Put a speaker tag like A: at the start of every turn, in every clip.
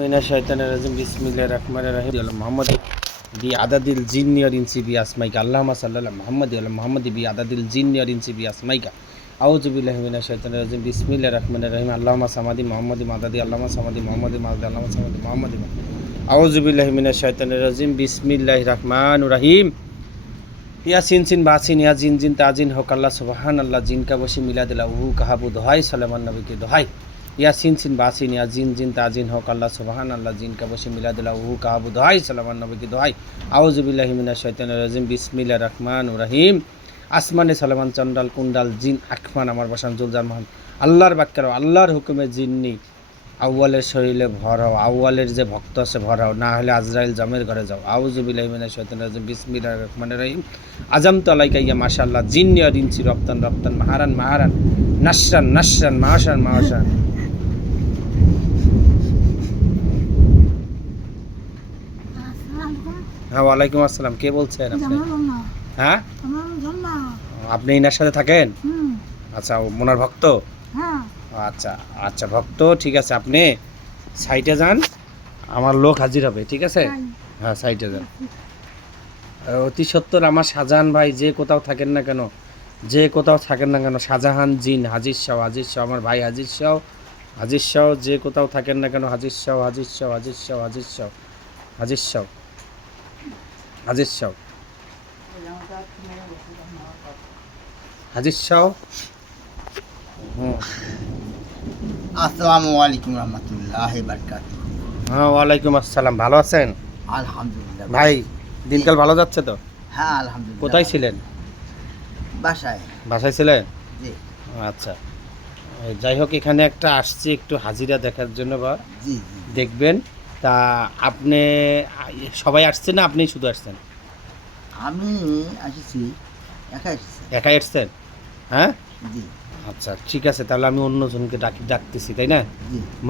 A: মিনা শয়তানের রাজিম বিসমিল্লাহ রহমান রাহিম। মোহাম্মদ বি আদাদিল জিনিয়র ইনসি বি আসমাইকা। আল্লাহ সাল্লাহ মোহাম্মদ মোহাম্মদ বি আদাদিল জিনিয়র ইনসি বি আসমাইকা। আউজুবিল্লাহ মিনা শৈতান রাজিম বিসমিল্লাহ রহমান রাহিম। আল্লাহ সামাদি মোহাম্মদ মাদাদি আল্লাহ সামাদি মোহাম্মদ মাদাদি আল্লাহ সামাদি মোহাম্মদ আউজুবিল্লাহ মিনা শৈতান রাজিম বিসমিল্লাহ রহমান রহিম। ইয়া সিন সিন বাসিন ইয়া জিন জিন তাজিন হক। আল্লাহ সুবাহান আল্লাহ জিনকা বসে মিলাদিল্লাহ উহু কাহাবু দোহাই, সালামান নবীকে দোহাই। ইয়া সিন সিন বাসিন ইয়া জিন জিন তাজিন হোক, আল্লাহ সুবাহান আল্লাহ জিন কা বসে মিলা দিলা উহু কাহাবু দোহাই সালামান নবীকে দোহাই। আউজুবিল্লাহি মিনাশ শাইতানির রাজিম, বিসমিল্লাহির রহমানির রহিম। আসমানে সালামান, চন্ডাল কুন্ডাল জিন আখমান আমার বাসান জুলজান মহান। আল্লাহর বাক্যার আল্লাহর হুকুমে জিন্নি। আউয়ালের শরীরে ভরাও, আউয়ালের যে ভক্ত আছে ভরাও, না হলে আজরাইল জামের ঘরে যাও। আউজুবিল্লাহি মিনাশ শাইতানির রাজিম, বিসমিল্লাহির রহমানির রহিম। আজম তলাইকা ইয়া মাশাল্লাহ জিন্নি আর ইনসি, রপ্তান রপ্তান, মাহারান মাহারান, নাসরান নাসরান মাহাসান মাহাসান হ্যাঁ ওয়ালাইকুম আসসালাম। কে বলছেন আপনি? হ্যাঁ? আপনি ইনার সাথে থাকেন? আচ্ছা ও মোনার ভক্ত? আচ্ছা আচ্ছা ভক্ত ঠিক আছে। আপনি সাইটে যান। আমার লোক হাজির হবে ঠিক আছে? হ্যাঁ সাইটে যান। অতি সত্তর আমার শাহজাহান ভাই যে কোথাও থাকেন না কেন যে কোথাও থাকেন না কেন শাহজাহান জিন হাজির শাহ হাজির শাহ আমার ভাই হাজির শাহ হাজির শাহ যে কোথাও থাকেন না কেন হাজির শাহ হাজির শাহ হাজির শাহ হাজির শাহ হাজির শাহ। হাজির শাহ হাজির শাহ হুম।
B: আসসালামু আলাইকুম রহমতুল্লাহ বারকাত
A: হ্যাঁ ওয়ালাইকুম আসসালাম। ভালো আছেন?
B: আলহামদুলিল্লাহ।
A: ভাই দিনকাল ভালো যাচ্ছে তো?
B: হ্যাঁ আলহামদুলিল্লাহ।
A: কোথায় ছিলেন?
B: বাসায়।
A: বাসায় ছিলেন?
B: জি।
A: আচ্ছা। যাই হোক এখানে একটা আসছি একটু হাজিরা দেখার জন্য বা
B: জি জি।
A: দেখবেন। তা আপনি সবাই আসছেন না? আপনি শুধু আসছেন?
B: আমি আসছি একা এসেছি।
A: একাই আসছেন হ্যাঁ?
B: জি।
A: আচ্ছা ঠিক আছে তাহলে আমি অন্যজনকে ডাকি ডাকতেছি তাই না?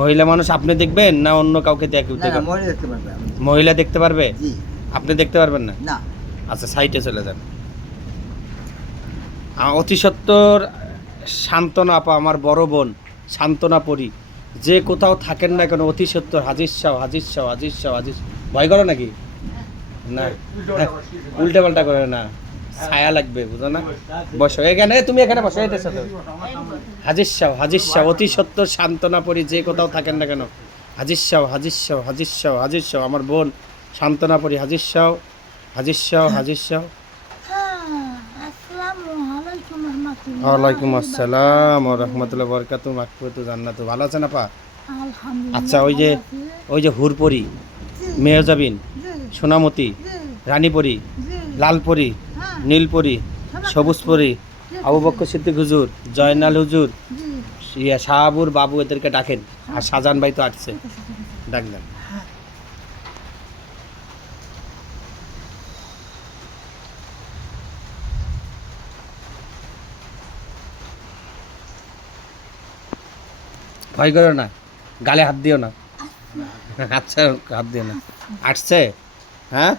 A: মহিলা মানুষ আপনি দেখবেন না অন্য কাউকে দেখ
B: না না দেখতে পারবে
A: মহিলা দেখতে পারবে?
B: জি।
A: আপনি দেখতে পারবেন না?
B: না।
A: আচ্ছা সাইটে চলে যান। অতি সত্তর শান্তনা আপা আমার বড় বোন শান্তনা পরি। যে কোথাও থাকেন না কেন অতি সত্তর হাজির শাহ হাজির শাহ হাজির শাহ হাজির ভয় করো নাকি না উল্টে পাল্টা করে না ছায়া লাগবে বুঝো না বসো এখানে তুমি এখানে বসো এদের সাথে হাজির শাহ হাজির শাহ অতি সত্তর শান্তনা পরি যে কোথাও থাকেন না কেন হাজির শাহ হাজির শাহ হাজির শাহ হাজির শাহ আমার বোন শান্তনা পরি হাজির শাহ হাজির শাহ হাজির শাহ ওয়ালাইকুম আসসালাম রহমতুল্লাহ বরকাতু মাকফুতু জান্নাতু। ভালো আছেন আপা? আচ্ছা ওই যে ওই যে হুরপরি মেহজাবিন সোনামতি রানীপরি লালপরি নীলপরি সবুজপরি আবু বক্কর সিদ্দিক হুজুর জয়নাল হুজুর ইয়া শাহাবুর বাবু এদেরকে ডাকেন। আর শাহজাহান ভাই তো আসছে। ডাকলেন ভয় করো না গালে হাত দিও না। আচ্ছা হাত দিও না। আসছে? হ্যাঁ?